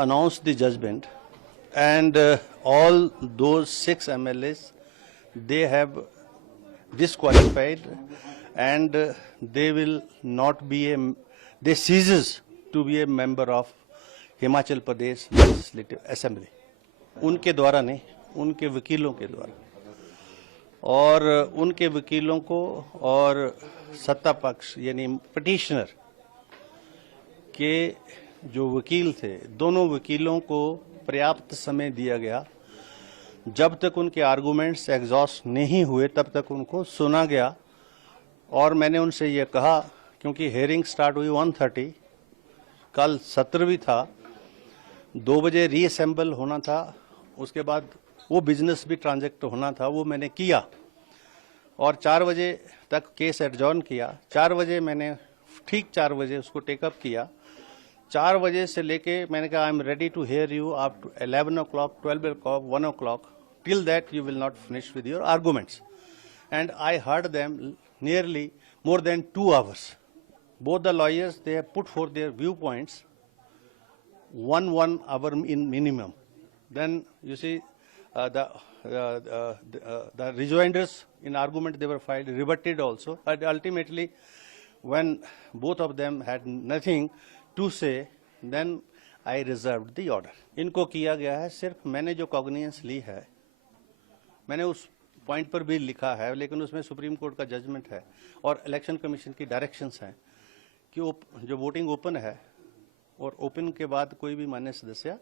Announced the judgment, and all those 6 MLAs, they have disqualified, and they will not be they ceases to be a member of Himachal Pradesh legislative assembly. उनके द्वारा नहीं, उनके वकीलों के द्वारा, और उनके वकीलों को और सत्ता पक्ष यानी पिटिशनर के जो वकील थे, दोनों वकीलों को पर्याप्त समय दिया गया। जब तक उनके आर्गुमेंट्स एग्जॉस्ट नहीं हुए तब तक उनको सुना गया। और मैंने उनसे ये कहा, क्योंकि हेयरिंग स्टार्ट हुई 1:30, कल सत्र भी था, 2 बजे रीअसेंबल होना था, उसके बाद वो बिजनेस भी ट्रांजैक्ट होना था, वो मैंने किया और 4 बजे तक केस एडजॉर्न किया। 4 बजे मैंने ठीक 4 बजे उसको टेकअप किया। 4 बजे से लेके मैंने कहा I am ready to hear you up to 11 o'clock, 12 o'clock, 1 o'clock. Till that you will not finish with your arguments. And I heard them nearly more than 2 hours. Both the lawyers, they have put forth their viewpoints, one hour in minimum. Then you see the rejoinders in argument they were filed, rebutted also. But ultimately, when both of them had nothing to say, then I reserved the order. इनको किया गया है, सिर्फ मैंने जो cognizance ली है, मैंने उस पॉइंट पर भी लिखा है, लेकिन उसमें सुप्रीम कोर्ट का जजमेंट है और इलेक्शन कमीशन की डायरेक्शंस हैं कि जो वोटिंग ओपन है और ओपन के बाद कोई भी मान्य सदस्य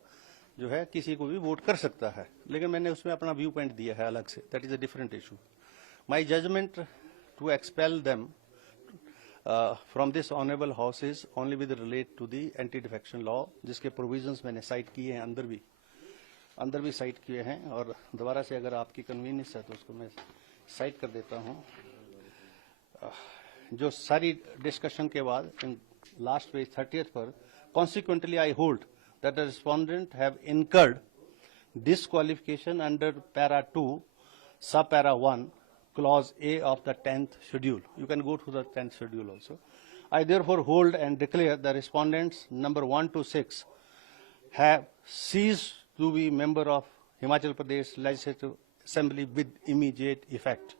जो है किसी को भी वोट कर सकता है, लेकिन मैंने उसमें अपना व्यू पॉइंट दिया है अलग से। That is a different issue. My judgement to expel them from this honourable house is only with relate to the anti defection law, जिसके प्रोविजंस मैंने साइट किए हैं, अंदर भी साइट किए हैं, और दोबारा से अगर आपकी कन्वीनियंस है तो उसको मैं साइट कर देता हूं। जो सारी डिस्कशन के बाद इन लास्ट पेज 30th पर, consequently I hold that the respondent have incurred disqualification under para 2 subpara 1 clause A of the 10th schedule. You can go to the 10th schedule also. I therefore hold and declare the respondents number 1 to 6 have ceased to be member of Himachal Pradesh Legislative Assembly with immediate effect.